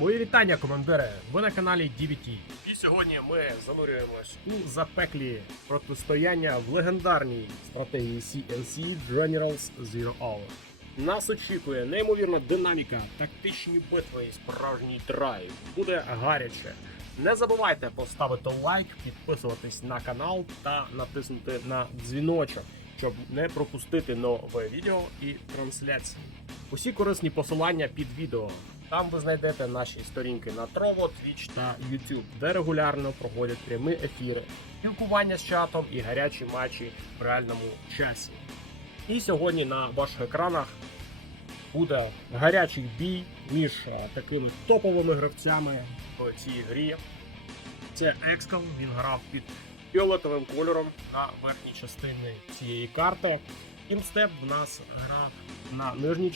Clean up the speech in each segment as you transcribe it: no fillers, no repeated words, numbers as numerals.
Мої вітання, командири! Ви на каналі DBT. І сьогодні ми занурюємось у запеклі протистояння в легендарній стратегії CNC Generals Zero Hour. Нас очікує неймовірна динаміка, тактичні битви і справжній драйв. Буде гаряче. Не забувайте поставити лайк, підписуватись на канал та натиснути на дзвіночок, щоб не пропустити нове відео і трансляції. Усі корисні посилання під відео. Там ви знайдете наші сторінки на Trovo, Twitch та YouTube, де регулярно проходять прямі ефіри, спілкування з чатом і гарячі матчі в реальному часі. І сьогодні на ваших екранах буде гарячий бій між такими топовими гравцями в цій грі. Це Excalibur, він грав під фіолетовим кольором на верхній частині цієї карти. Teamstep в нас грав на нижній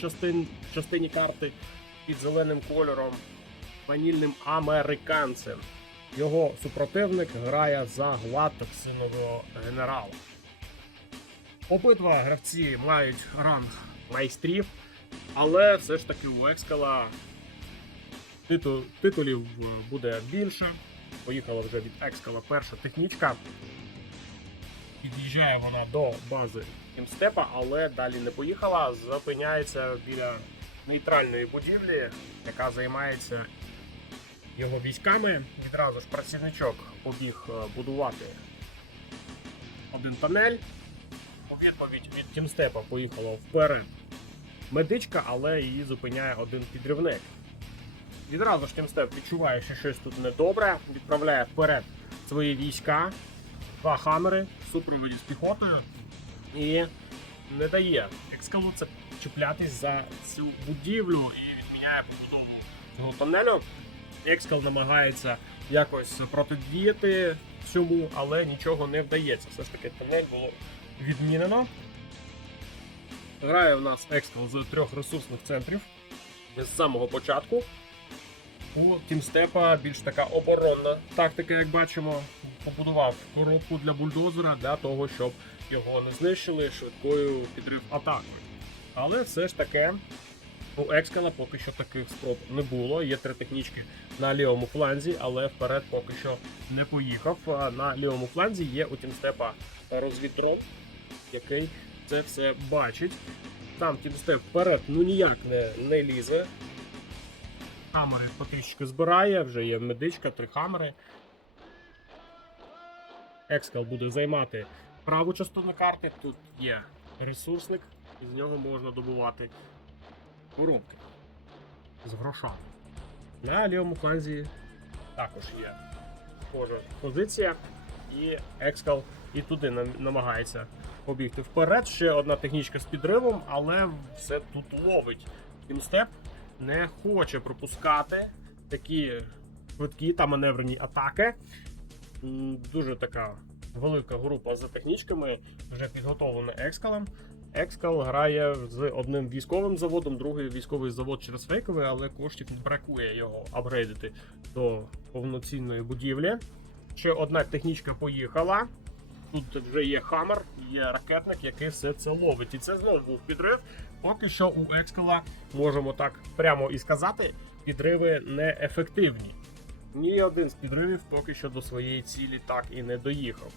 частині карти під зеленим кольором, ванільним американцем. Його супротивник грає за глад токсинового генерала. Обидва гравці мають ранг майстрів, але все ж таки у Екскала титулів буде більше. Поїхала вже від Екскала перша технічка. Під'їжджає вона до бази Teamstep, але далі не поїхала, зупиняється біля нейтральної будівлі, яка займається його військами. Відразу ж працівничок побіг будувати один тунель. У відповідь від Teamstep поїхала вперед медичка, але її зупиняє один підривник. Відразу ж Teamstep відчуває, що щось тут недобре, відправляє вперед свої війська, два хамери в супроводі з піхотою і не дає Екскалу це чіплятись за цю будівлю і відміняє побудову цього тунелю. Екскал намагається якось протидіяти цьому, але нічого не вдається. Все ж таки тунель було відмінено. Грає в нас Екскал з 3 ресурсних центрів з самого початку. У Teamstep більш така оборонна тактика, як бачимо. Побудував коробку для бульдозера для того, щоб його не знищили швидкою підрив атакою. Але все ж таки у Екскала поки що таких спроб не було. Є 3 технічки на лівому фланзі, але вперед поки що не поїхав. На лівому фланзі є у Teamstep розвіддрон, який це все бачить. Там Teamstep вперед ніяк не лізе. Хамери потрішки збирає, вже є медичка, 3 хамери. Екскал буде займати праву частину карти, тут є ресурсник, з нього можна добувати коробки з грошами. На лівому фланзі також є схожа позиція, і Екскал і туди намагається побігти вперед. Ще одна технічка з підривом, але все тут ловить. Teamstep не хоче пропускати такі швидкі та маневрені атаки. Дуже така велика група за технічками, вже підготовлена Екскалом. Екскал грає з одним військовим заводом, другий військовий завод через фейковий, але коштів не бракує його апгрейдити до повноцінної будівлі. Ще одна технічка поїхала. Тут вже є хамер, є ракетник, який все це ловить. І це знову був підрив. Поки що у Екскала, можемо так прямо і сказати, підриви неефективні. Ні один з підривів поки що до своєї цілі так і не доїхав.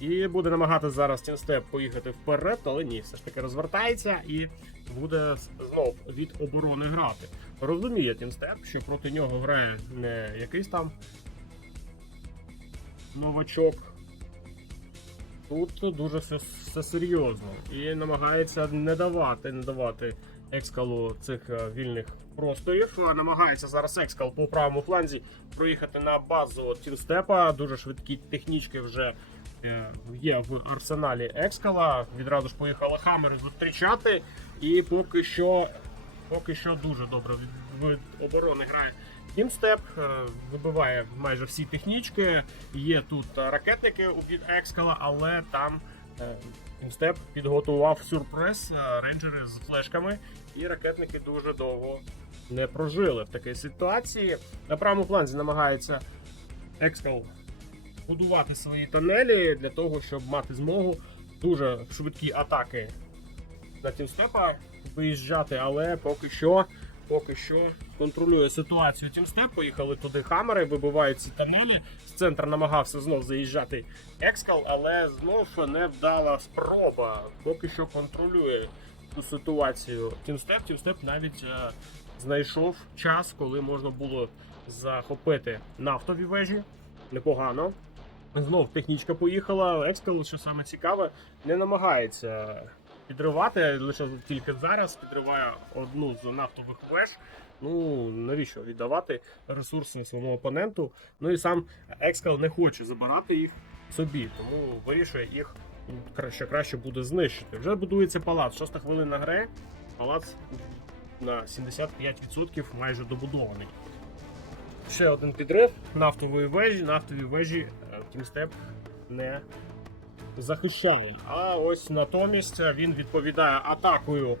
І буде намагатися зараз Teamstep поїхати вперед, але ні, все ж таки розвертається і буде знов від оборони грати. Розуміє Teamstep, що проти нього грає не якийсь там новачок. Тут дуже все серйозно і намагається не давати Екскалу цих вільних просторів. Намагається зараз Екскал по правому фланзі проїхати на базу Teamstep. Дуже швидкі технічки вже є в арсеналі Екскала. Відразу ж поїхали хамери зустрічати. І поки що дуже добре від оборони грає Teamstep, вибиває майже всі технічки. Є тут ракетники від Екскала, але там Teamstep підготував сюрприз, рейнджери з флешками, і ракетники дуже довго не прожили в такій ситуації. На правому фланзі намагається Екскал будувати свої тунелі для того, щоб мати змогу дуже швидкі атаки на Teamstep виїжджати, але поки що поки що контролює ситуацію TeamStep. Поїхали туди Хаммери, вибивають ці тоннелі. З центру намагався знов заїжджати Екскал, але знов невдала спроба. Поки що контролює цю ситуацію TeamStep. TeamStep навіть знайшов час, коли можна було захопити нафтові вежі. Непогано. Знов технічка поїхала. Екскал, що саме цікаве, не намагається підривати, лише тільки зараз підриває одну з нафтових веж. Ну, навіщо віддавати ресурси своєму опоненту? Ну і сам Екскал не хоче забирати їх собі, тому вирішує їх краще буде знищити. Вже будується палац. 6 хвилина гри. Палац на 75% майже добудований. Ще один підрив нафтової вежі. Нафтові вежі TeamStep не захищали. А ось натомість він відповідає атакою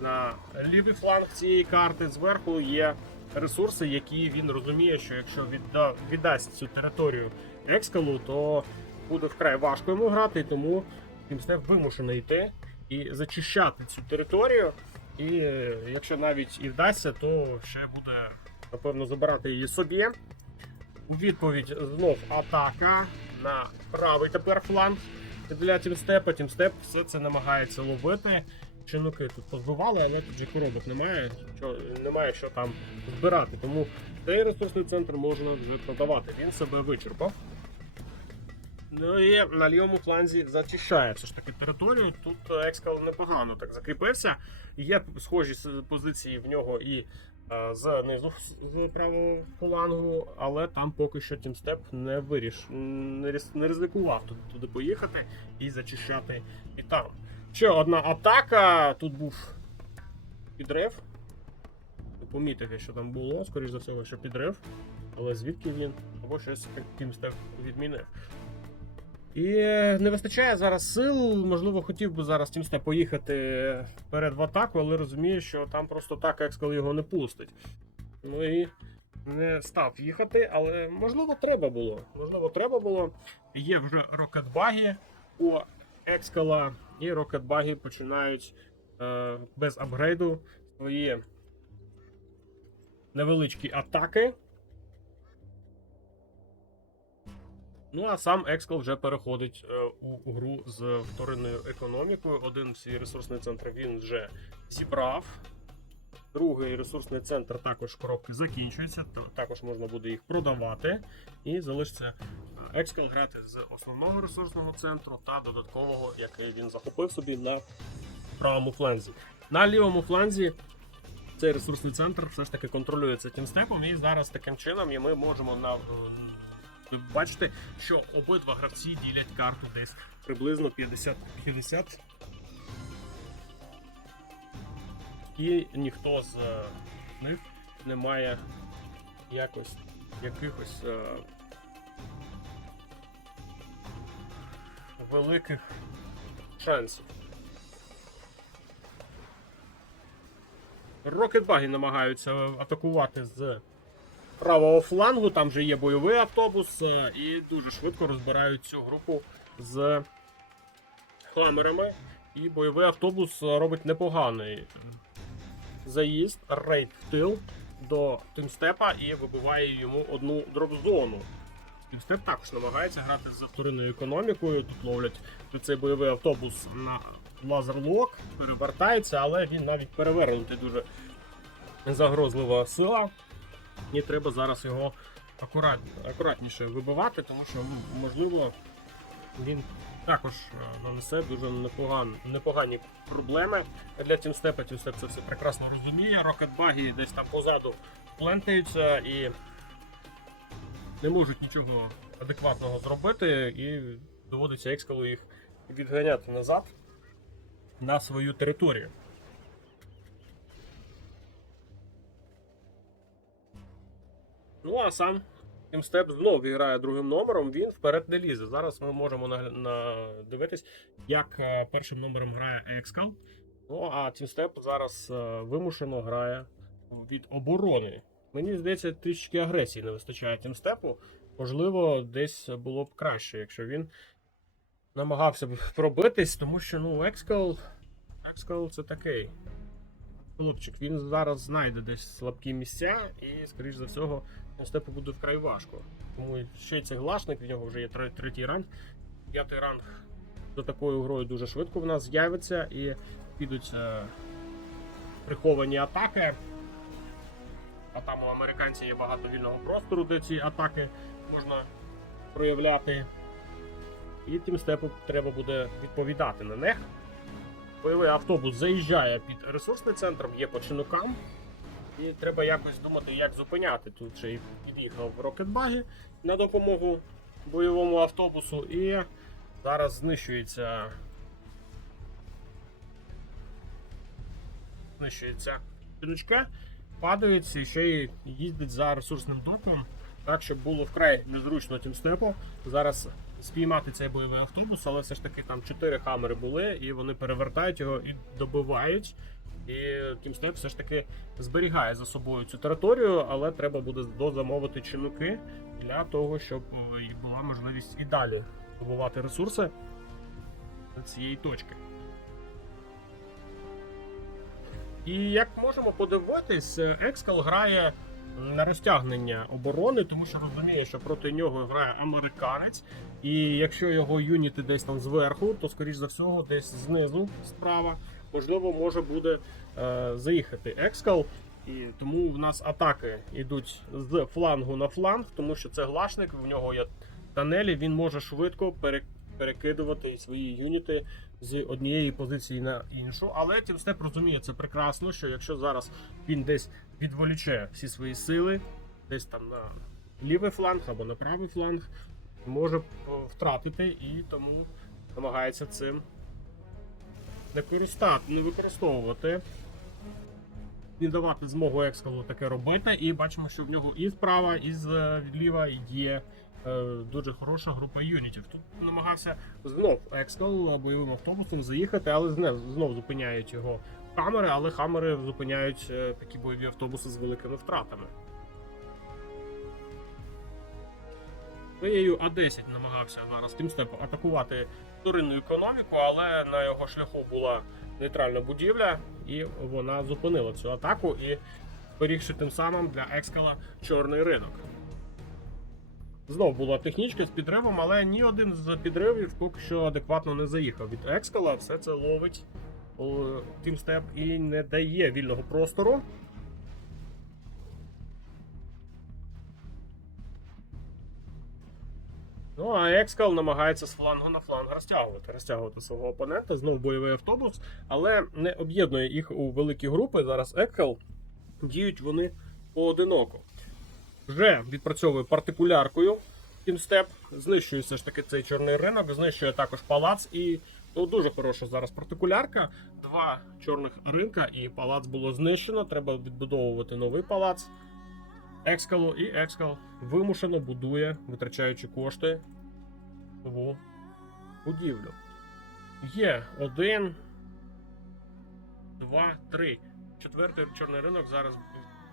на лівий фланг цієї карти. Зверху є ресурси, які він розуміє, що якщо віддасть цю територію Екскалу, то буде вкрай важко йому грати, і тому TeamStep вимушений йти і зачищати цю територію. І якщо навіть і вдасться, то ще буде, напевно, забирати її собі. У відповідь знов атака на правий тепер фланг для TeamStep. TeamStep все це намагається ловити. Чинуки тут позбивали, але тут же коробок немає що там збирати. Тому цей ресурсний центр можна вже продавати. Він себе вичерпав. Ну і на лівому фланзі зачищає все ж таки територію. Тут Екскал непогано так закріпився. Є схожі позиції в нього і знизу з правого флангу, але там поки що TeamStep не ризикував туди поїхати і зачищати і там. Ще одна атака, тут був підрив. Помітив, що там було, скоріш за все, що підрив, але звідки він, або щось TeamStep відмінив. І не вистачає зараз сил, можливо, хотів би зараз TeamStep поїхати вперед в атаку, але розуміє, що там просто так Екскал його не пустить. Ну і не став їхати, але можливо треба було. Є вже рокетбаги у Екскала, і рокетбаги починають без апгрейду свої невеличкі атаки. Ну, а сам Екскал вже переходить у гру з вторинною економікою. Один свій ресурсний центр він вже зібрав. Другий ресурсний центр також коробки закінчується, також можна буде їх продавати. І залишиться Екскал грати з основного ресурсного центру та додаткового, який він захопив собі на правому фланзі. На лівому фланзі цей ресурсний центр все ж таки контролюється TeamStep, і зараз таким чином ми можемо бачите, що обидва гравці ділять карту десь приблизно 50-50. І ніхто з них не має якихось великих шансів. Рокетбаги намагаються атакувати з правого флангу, там вже є бойовий автобус, і дуже швидко розбирають цю групу з Хаммерами. І бойовий автобус робить непоганий заїзд, рейд в тил до TeamStep і вибиває йому одну дроп-зону. TeamStep також намагається грати з вторинною економікою. Тут ловлять цей бойовий автобус на лазерлок, перевертається, але він навіть перевернутий, дуже загрозлива сила. І треба зараз його акуратніше вибивати, тому що, можливо, він також нанесе дуже непогані проблеми для TeamStep. TeamStep це все прекрасно розуміє. Рокетбаги десь там позаду плентаються і не можуть нічого адекватного зробити, і доводиться Екскалу їх відганяти назад на свою територію. Ну а сам TeamStep знову грає другим номером, він вперед не лізе. Зараз ми можемо дивитись, як першим номером грає Екскал. Ну а TeamStep зараз вимушено грає від оборони. Мені здається, трішки агресії не вистачає TeamStep. Можливо, десь було б краще, якщо він намагався б пробитись, тому що Екскал це такий хлопчик, він зараз знайде десь слабкі місця і, скоріш за всього, степу буде вкрай важко. Тому ще й цеглашник, в нього вже є третій ранг. 5-й ранг за такою грою дуже швидко в нас з'явиться і підуть приховані атаки. А там у американців є багато вільного простору, де ці атаки можна проявляти. І тімстепу треба буде відповідати на них. Бойовий автобус заїжджає під ресурсний центр, є по чинукам. І треба якось думати, як зупиняти. Тут ще й під'їхав Рокетбагі на допомогу бойовому автобусу. І зараз знищується чинучка, падають і ще й їздить за ресурсним доком. Так, щоб було вкрай незручно тімстепу зараз спіймати цей бойовий автобус, але все ж таки там 4 хамери були, і вони перевертають його і добивають. І тімстеп все ж таки зберігає за собою цю територію, але треба буде дозамовити чинуки для того, щоб була можливість і далі добувати ресурси з цієї точки. І як можемо подивитись, Екскал грає на розтягнення оборони, тому що розуміє, що проти нього грає американець. І якщо його юніти десь там зверху, то, скоріш за всього, десь знизу, справа, можливо, може буде заїхати Екскал. І тому в нас атаки йдуть з флангу на фланг, тому що це глашник, в нього є тунелі, він може швидко перекидувати свої юніти з однієї позиції на іншу. Але тімстеп розуміє це прекрасно, що якщо зараз він десь відволіче всі свої сили, десь там на лівий фланг або на правий фланг, може втратити, і тому намагається цим не використовувати, не давати змогу Екскалу таке робити. І бачимо, що в нього і справа, і зліва є дуже хороша група юнітів. Тут намагався знов Екскал бойовим автобусом заїхати, але знов зупиняють його хамери, але хамери зупиняють такі бойові автобуси з великими втратами. Своєю А-10 намагався зараз тімстеп атакувати вторинну економіку, але на його шляху була нейтральна будівля, і вона зупинила цю атаку, і зберігши тим самим для Екскала чорний ринок. Знов була технічка з підривом, але ні один з підривів поки що адекватно не заїхав від Екскала. Все це ловить тімстеп і не дає вільного простору. Ну, а Екскал намагається з флангу на фланг розтягувати свого опонента. Знов бойовий автобус, але не об'єднує їх у великі групи. Зараз Екскал діють вони поодиноко. Вже відпрацьовує партикуляркою тімстеп, знищує все ж таки цей чорний ринок, знищує також палац. І дуже хороша зараз партикулярка. 2 чорних ринка і палац було знищено. Треба відбудовувати новий палац Екскалу, і Екскал вимушено будує, витрачаючи кошти, нову будівлю. Є 1, 2, 3. 4-й чорний ринок зараз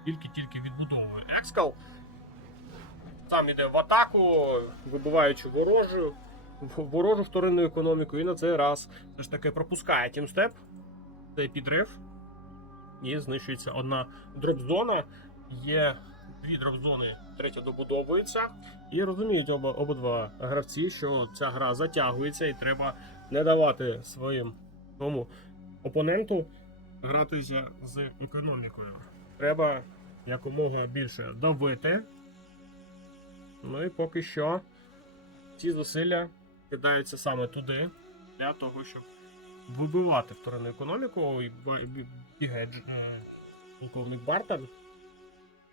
тільки відбудовує Екскал. Сам іде в атаку, вибиваючи ворожу вторинну економіку, і на цей раз все ж таки пропускає тімстеп цей підрив. І знищується одна дроп-зона. Є 2 дроп-зони, третя добудовується. І розуміють обидва гравці, що ця гра затягується і треба не давати своєму опоненту гратися з економікою. Треба якомога більше давити. Ну і поки що ці зусилля кидаються саме туди, для того, щоб вибивати вторинну економіку. І бігає полковник Бартон.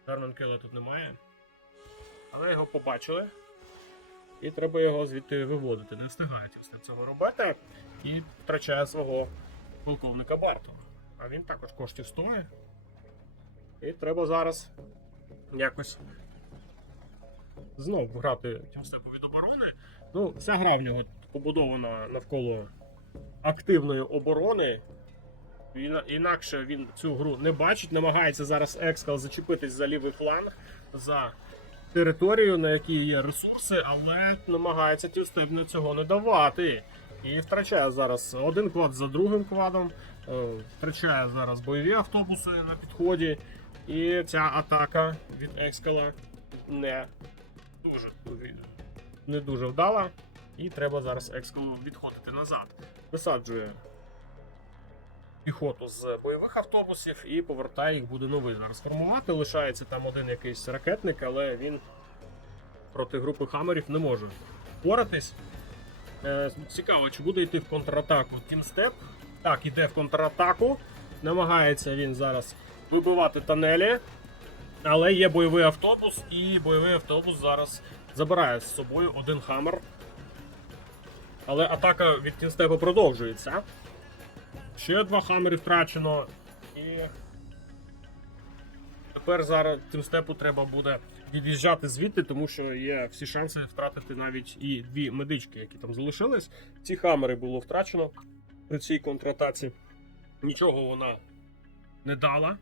Дарнанкела тут немає. Але його побачили. І треба його звідти виводити. Не встигає цього робити. І втрачає свого полковника Бартона. А він також коштів стоїть. І треба зараз якось знов грати тімстепу від оборони. Ну, вся гра в нього побудована навколо активної оборони. Інакше він цю гру не бачить. Намагається зараз Екскал зачепитись за лівий фланг, за територію, на якій є ресурси, але намагається тімстеп цього не давати. І втрачає зараз один квад за другим квадом. Втрачає зараз бойові автобуси на підході. І ця атака від Екскала не дуже вдала. І треба зараз Екскалу відходити назад. Висаджує піхоту з бойових автобусів і повертає їх, буде новий зараз формувати. Лишається там один якийсь ракетник, але він проти групи хамерів не може впоратись. Цікаво, чи буде йти в контратаку Тімстеп. Так, йде в контратаку. Намагається він зараз вибивати тунелі. Але є бойовий автобус, і бойовий автобус зараз забирає з собою один хамер. Але атака від Тімстепу продовжується. Ще 2 хамери втрачено. І тепер зараз Тімстепу треба буде від'їжджати звідти, тому що є всі шанси втратити навіть і 2 медички, які там залишились. Ці хамери було втрачено при цій контратаці. Нічого вона не дала.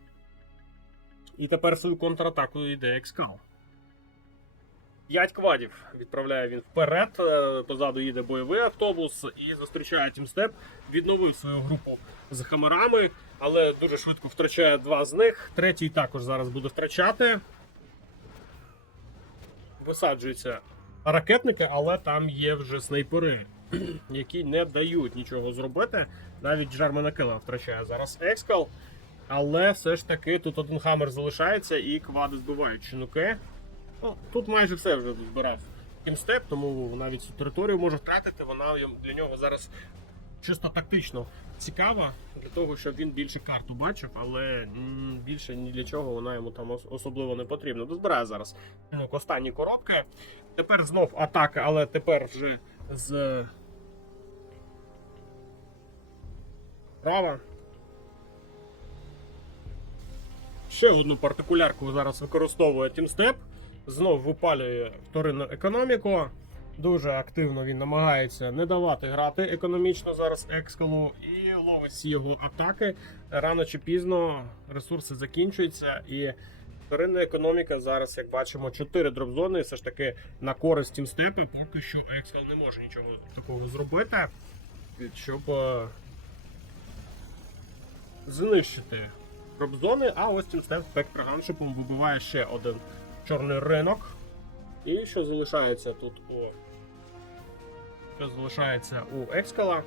І тепер свою контратаку йде Екскал. 5 квадів відправляє він вперед, позаду їде бойовий автобус і зустрічає Тімстеп. Відновив свою групу з хамерами, але дуже швидко втрачає 2 з них. Третій також зараз буде втрачати. Висаджуються ракетники, але там є вже снайпери, які не дають нічого зробити. Навіть Джермана Кела втрачає зараз Екскал. Але все ж таки тут один хамер залишається і квади збивають чинуки. Ну, тут майже все вже збирав Тімстеп, тому навіть цю територію може втратити. Вона для нього зараз чисто тактично цікава, для того, щоб він більше карту бачив, але більше ні для чого вона йому там особливо не потрібна. Дозбирає зараз останні коробки. Тепер знов атака, але тепер вже з права. Ще одну партикулярку зараз використовує Тімстеп. Знов випалює вторинну економіку. Дуже активно він намагається не давати грати економічно зараз Екскалу і ловить всі його атаки. Рано чи пізно ресурси закінчуються і вторинна економіка зараз, як бачимо, 4 дропзони. Все ж таки на користь Тімстепа. Поки що Екскал не може нічого такого зробити, щоб знищити дропзони. А ось Тімстеп спектроганшипом вибиває ще один чорний ринок. І що залишається тут у Екскала?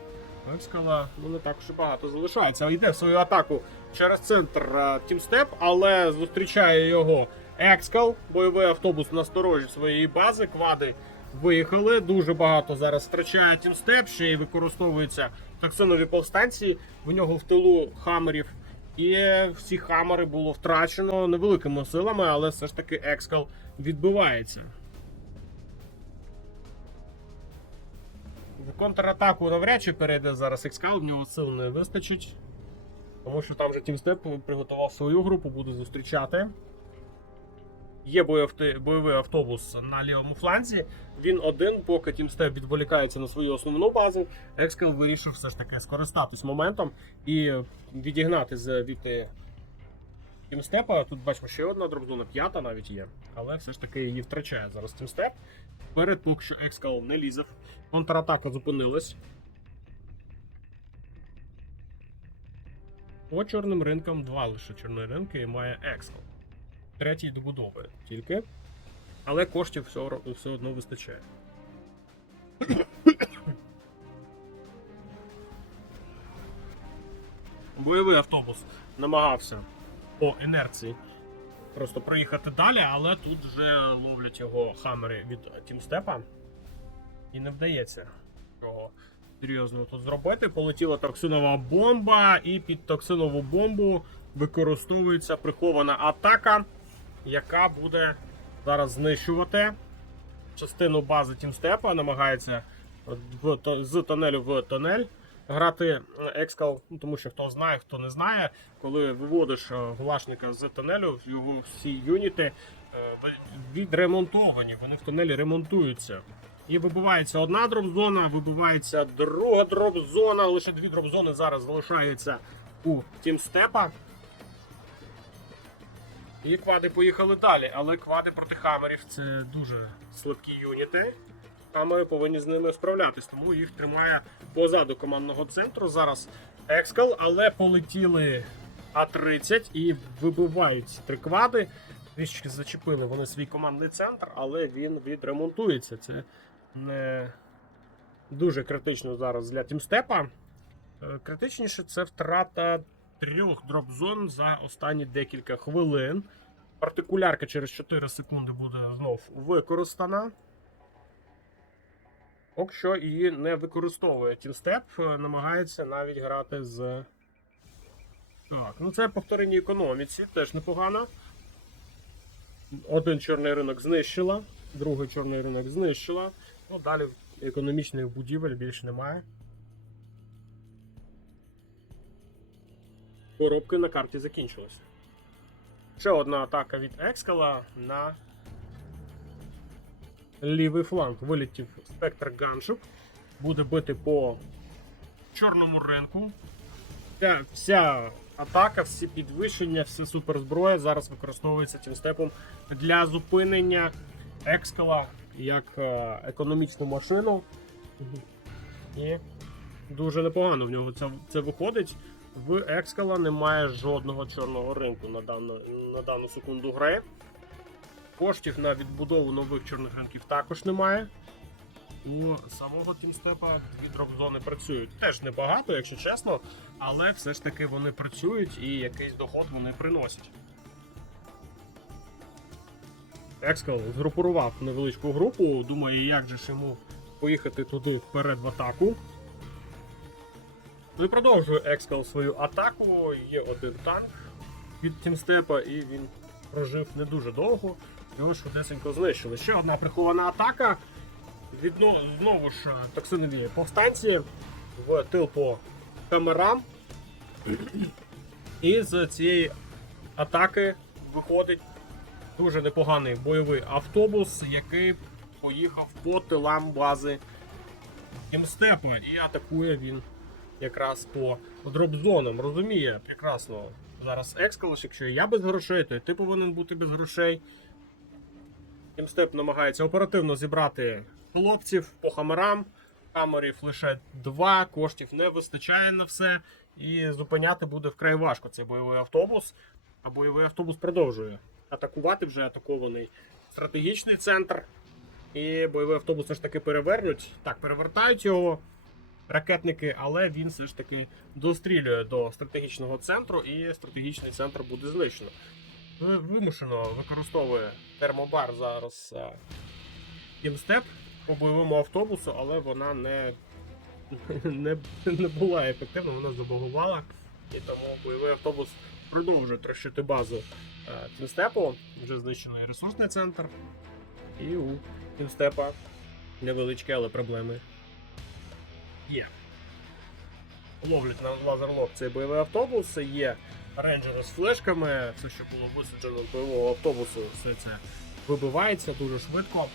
У Екскала не так уж і багато залишається. Йде в свою атаку через центр Тімстеп, але зустрічає його Екскал. Бойовий автобус на сторожі своєї бази. Квади виїхали. Дуже багато зараз втрачає Тімстеп. Ще й використовуються токсинові повстанці. В нього в тилу хамерів. І всі хамери було втрачено невеликими силами, але все ж таки Екскал відбивається. В контратаку навряд чи перейде зараз Екскал, в нього сил не вистачить. Тому що там вже Тімстеп приготував свою групу, буде зустрічати. Є бойовий автобус на лівому фланзі. Він один, поки Тімстеп відволікається на свою основну базу. Екскал вирішив все ж таки скористатись моментом і відігнати звідти Тімстепа. Тут бачимо ще одна дропзона, 5 навіть є. Але все ж таки її втрачає зараз Тімстеп. Вперед поки що Екскал не лізе. Контратака зупинилась. По чорним ринкам 2 лише чорні ринки і має Екскал. Третій добудовує тільки. Але коштів все одно вистачає. Бойовий автобус намагався по інерції просто проїхати далі, але тут вже ловлять його хамери від Тімстепа. І не вдається цього серйозно тут зробити. Полетіла токсинова бомба, і під токсинову бомбу використовується прихована атака, яка буде зараз знищувати частину бази Тімстепа. Намагається з тунелю в тунель грати Екскал, тому що хто знає, хто не знає, коли виводиш гулашника з тунелю, його всі юніти відремонтовані, вони в тунелі ремонтуються. І вибивається одна дропзона, вибивається друга дропзона, лише 2 дропзони зараз залишаються у Тімстепа. І квади поїхали далі, але квади проти хамерів це дуже слабкі юніти. Хамери повинні з ними справлятись, тому їх тримає позаду командного центру зараз Екскал, але полетіли А-30 і вибивають ці три квади. Трішки зачепили вони свій командний центр, але він відремонтується. Це не дуже критично зараз для тімстепа. Критичніше це втрата 3 дроп-зон за останні декілька хвилин. Партикулярка через 4 секунди буде знов використана. Поки що її не використовує тімстеп, намагається навіть грати з... Так, ну це повторення економіці, теж непогано. Один чорний ринок знищила, другий чорний ринок знищила. Ну, далі економічних будівель більше немає. Коробки на карті закінчилися. Ще одна атака від Екскала на лівий фланг. Вилетів спектр ганшип. Буде бити по чорному ринку. Вся атака, всі підвищення, вся суперзброя зараз використовується тімстепом для зупинення Екскала як економічну машину. І дуже непогано в нього це виходить. В Екскала немає жодного чорного ринку на дану секунду гри. Коштів на відбудову нових чорних ринків також немає. У самого тімстепа 2 дроп-зони працюють. Теж небагато, якщо чесно, але все ж таки вони працюють і якийсь доход вони приносять. Екскал згрупував невеличку групу, думає, як же ж йому поїхати туди вперед в атаку. Ну і продовжує Екскал свою атаку. Є один танк від тімстепа, і він прожив не дуже довго. Його швидесенько знищили. Ще одна прихована атака. Знову ж токсинові повстанці в тил по камерам. І з цієї атаки виходить дуже непоганий бойовий автобус, який поїхав по тилам бази тімстепа. І атакує він якраз по дроп-зонам. Розуміє прекрасно зараз Екскал, якщо я без грошей, то і ти повинен бути без грошей. Тімстеп намагається оперативно зібрати хлопців по хамерам. Хамерів лише 2, коштів не вистачає на все. І зупиняти буде вкрай важко цей бойовий автобус. А бойовий автобус продовжує атакувати вже атакований стратегічний центр. І бойовий автобус все ж таки перевернуть. Так, перевертають його ракетники, але він все ж таки дострілює до стратегічного центру, і стратегічний центр буде знищено. Вимушено використовує термобар зараз тімстеп по бойовому автобусу, але вона не була ефективна, вона забагувала, і тому бойовий автобус продовжує трощити базу тімстепу. Вже знищений ресурсний центр, і у тімстепа невеличкі, але проблеми є. Ловлять на лазерлок цей бойовий автобус, є рейнджери з флешками, все, що було висаджено з бойового автобусу, все це вибивається дуже швидко.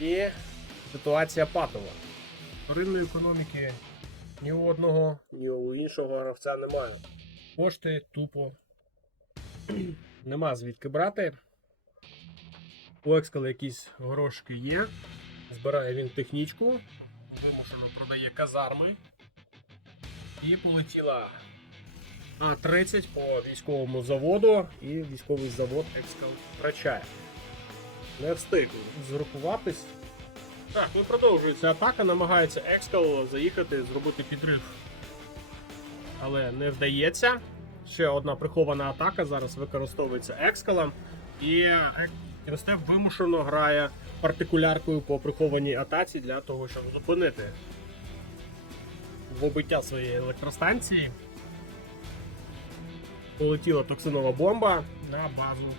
І ситуація патова. Вторинної економіки ні у одного, ні у іншого гравця немає. Кошти тупо нема звідки брати. У Екскала якісь грошки є. Збирає він технічку, вимушено продає казарми. І полетіла А-30 по військовому заводу, і військовий завод Екскал втрачає. Не встиг згрупуватись. Так, ну продовжується атака, намагається Екскал заїхати, зробити підрив. Але не вдається. Ще одна прихована атака зараз використовується Екскалом. І тімстеп вимушено грає партикуляркою по прихованій атаці для того, щоб зупинити вибиття своєї електростанції. Полетіла токсинова бомба на базу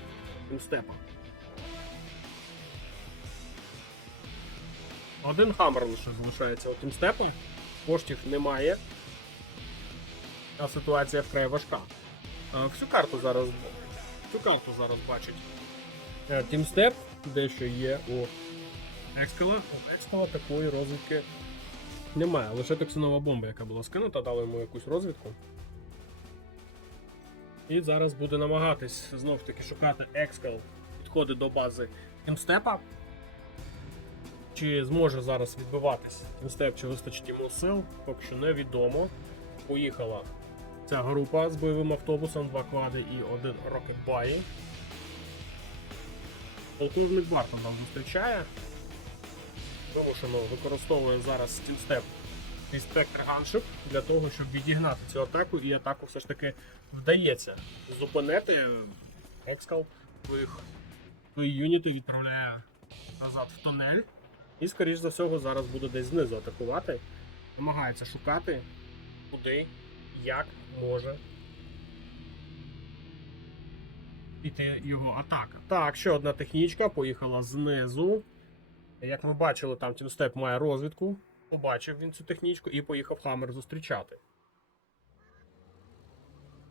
тімстепа. Один хаммер лише залишається у тімстепа, коштів немає, а ситуація вкрай важка. Всю карту зараз бачить тімстеп, дещо є у Екскала. У Екскала такої розвідки немає, лише токсинова бомба, яка була скинута, дала йому якусь розвідку. І зараз буде намагатись знов таки шукати Екскал підходи до бази тімстепа. Чи зможе зараз відбиватись Тімстеп, чи вистачить йому сил, поки що невідомо. Поїхала ця група з бойовим автобусом, 2 квади і 1 рокетбай. Полковник Бартон нам зустрічає. Вимушено використовує зараз Тімстеп і Спектр Ганшип для того, щоб відігнати цю атаку, і атаку все ж таки вдається зупинити. Екскал свої юніти відправляє назад в тунель. І, скоріш за всього, зараз буде десь знизу атакувати. Намагається шукати, куди, як може піти його атака. Так, ще одна технічка поїхала знизу. Як ми бачили, там Тімстеп має розвідку. Побачив він цю технічку і поїхав Хаммер зустрічати.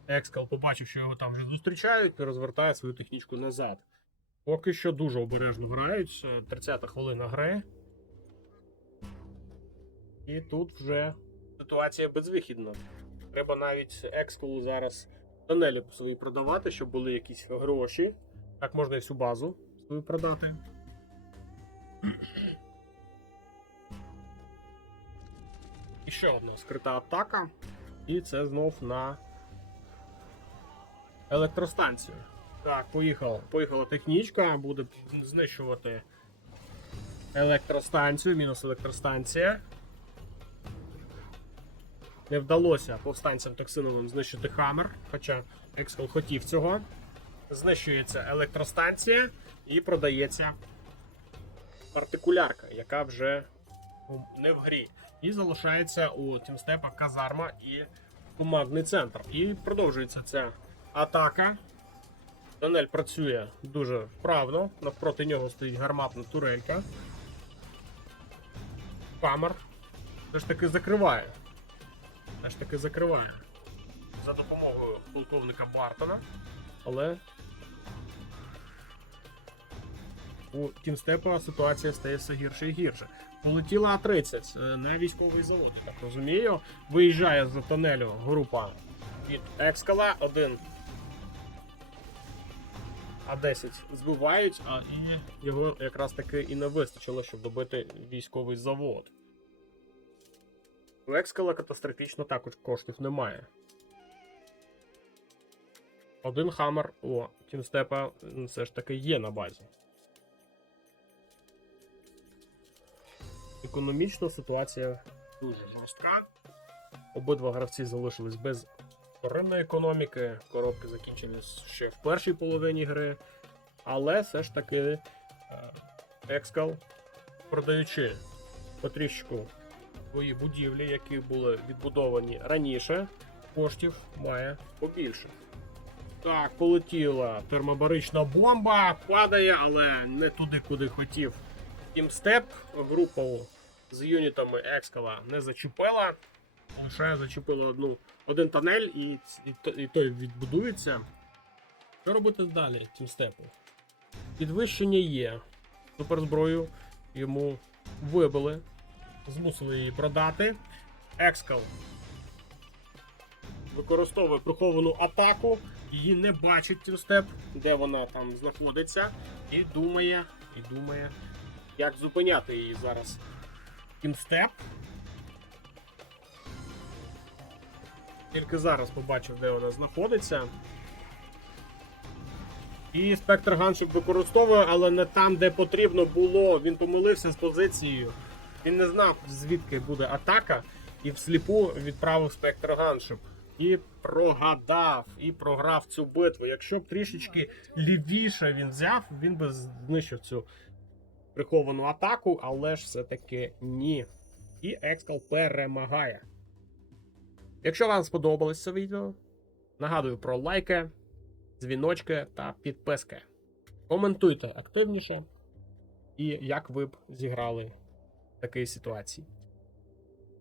Екскал побачив, що його там вже зустрічають, і розвертає свою технічку назад. Поки що дуже обережно грають. 30-та хвилина гри. І тут вже ситуація безвихідна. Треба навіть Екскалу зараз тунелі свої продавати, щоб були якісь гроші. Так можна і всю базу свою продати. І ще одна скрита атака. І це знов на електростанцію. Так, поїхала технічка, буде знищувати електростанцію, мінус електростанція. Не вдалося повстанцям токсиновим знищити Хаммер, хоча Екскал хотів цього. Знищується електростанція і продається партикулярка, яка вже не в грі. І залишається у Тімстепа казарма і командний центр. І продовжується ця атака. Тунель працює дуже вправно, навпроти нього стоїть гарматна турелька. Хаммер все ж таки закриває. За допомогою полковника Бартона. Але у Тімстепа ситуація стає все гірше і гірше. Полетіла А-30 на військовий завод, я так розумію. Виїжджає з тунелю група від Екскала. Один А-10 збивають, і його якраз таки і не вистачило, щоб добити військовий завод. У Екскала катастрофічно також коштів немає. Один Хаммер у Тімстепа все ж таки є на базі. Економічно ситуація дуже жорстка. Обидва гравці залишились без вторинної економіки. Коробки закінчились ще в першій половині гри. Але все ж таки Екскал, продаючи потрішку свої будівлі, які були відбудовані раніше, коштів має побільше. Так, полетіла термобарична бомба, падає, але не туди, куди хотів Тімстеп. Групу з юнітами Екскала не зачепила, лише зачепила один тунель і той відбудується. Що робити далі Тімстепу? Підвищення є. Суперзброю йому вибили, змусили її продати. Екскал використовує приховану атаку, її не бачить Тімстеп, де вона там знаходиться, і думає, як зупиняти її зараз. Тімстеп тільки зараз побачив, де вона знаходиться. І Спектр Ганшип використовує, але не там, де потрібно було. Він помилився з позицією. Він не знав, звідки буде атака, і всліпу відправив Спектр Ганшип. І прогадав, і програв цю битву. Якщо б трішечки лівіше він взяв, він би знищив цю приховану атаку, але ж все-таки ні. І Екскал перемагає. Якщо вам сподобалось це відео, нагадую про лайки, дзвіночки та підписки. Коментуйте активніше і як ви б зіграли в такій ситуації.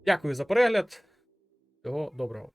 Дякую за перегляд. Всього доброго.